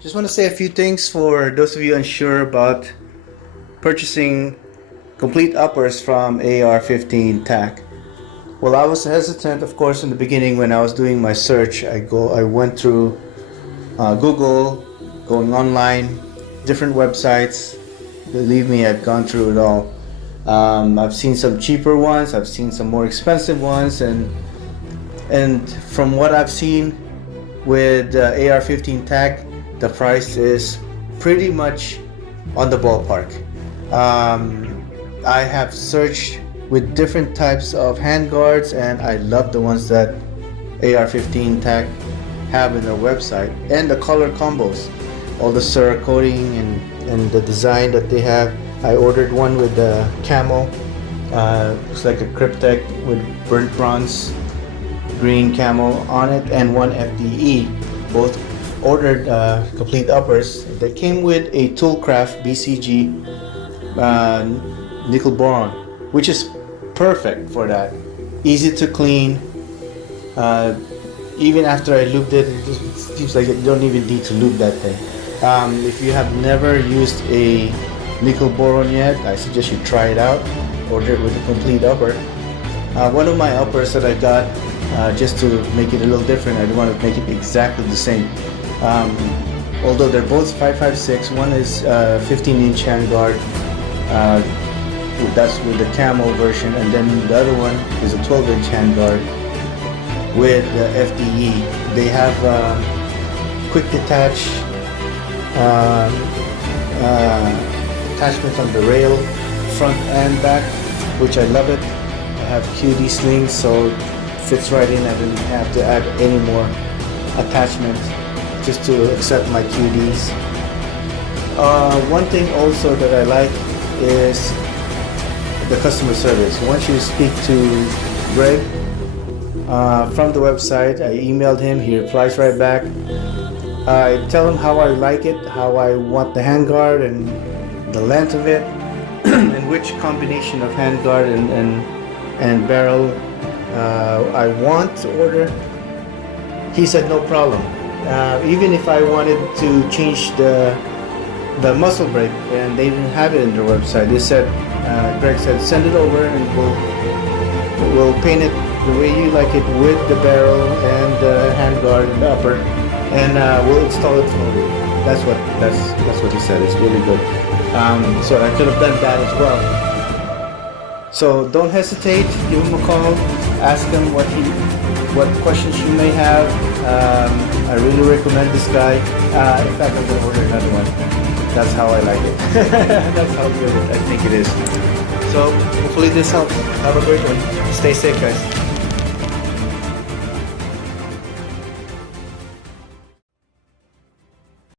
Just want to say a few things for those of you unsure about purchasing complete uppers from AR-15 TAC. Well, I was hesitant, of course, in the beginning when I was doing my search. I went through Google, going online, different websites. Believe me, I've gone through it all. I've seen some cheaper ones, I've seen some more expensive ones, and from what I've seen with AR-15 TAC, the price is pretty much on the ballpark. I have searched with different types of handguards, and I love the ones that AR-15 TAC have in their website, and the color combos, all the Cerakoting and the design that they have. I ordered one with the camo, looks like a Cryptek with burnt bronze green camo on it, and one FDE. Both ordered complete uppers. They came with a Toolcraft BCG nickel boron, which is perfect for that. Easy to clean. Even after I lubed it, it seems like you don't even need to lube that thing. If you have never used a nickel boron yet, I suggest you try it out. Order it with a complete upper. One of my uppers that I got, just to make it a little different, I don't want to make it exactly the same. Although they're both 5.56, one is 15-inch handguard, that's with the camo version, and then the other one is a 12-inch handguard with the FDE. They have quick detach attachments on the rail, front and back, which I love it. I have QD slings, so it fits right in. I didn't have to add any more attachments just to accept my QDs. One thing also that I like is the customer service. Once you speak to Greg from the website, I emailed him, he replies right back. I tell him how I like it, how I want the handguard and the length of it, and which combination of handguard and barrel I want to order. He said no problem. Even if I wanted to change the muzzle brake, and they didn't have it in their website, they said, Greg said, send it over and we'll paint it the way you like it with the barrel and the handguard and the upper, and we'll install it for you. That's what he said. It's really good. So I could have done that as well. So don't hesitate. Give him a call. Ask him what questions you may have. I really recommend this guy. In fact, I'm going to order another one. That's how I like it. That's how good I think it is. So hopefully this helps. Have a great one. Stay safe, guys.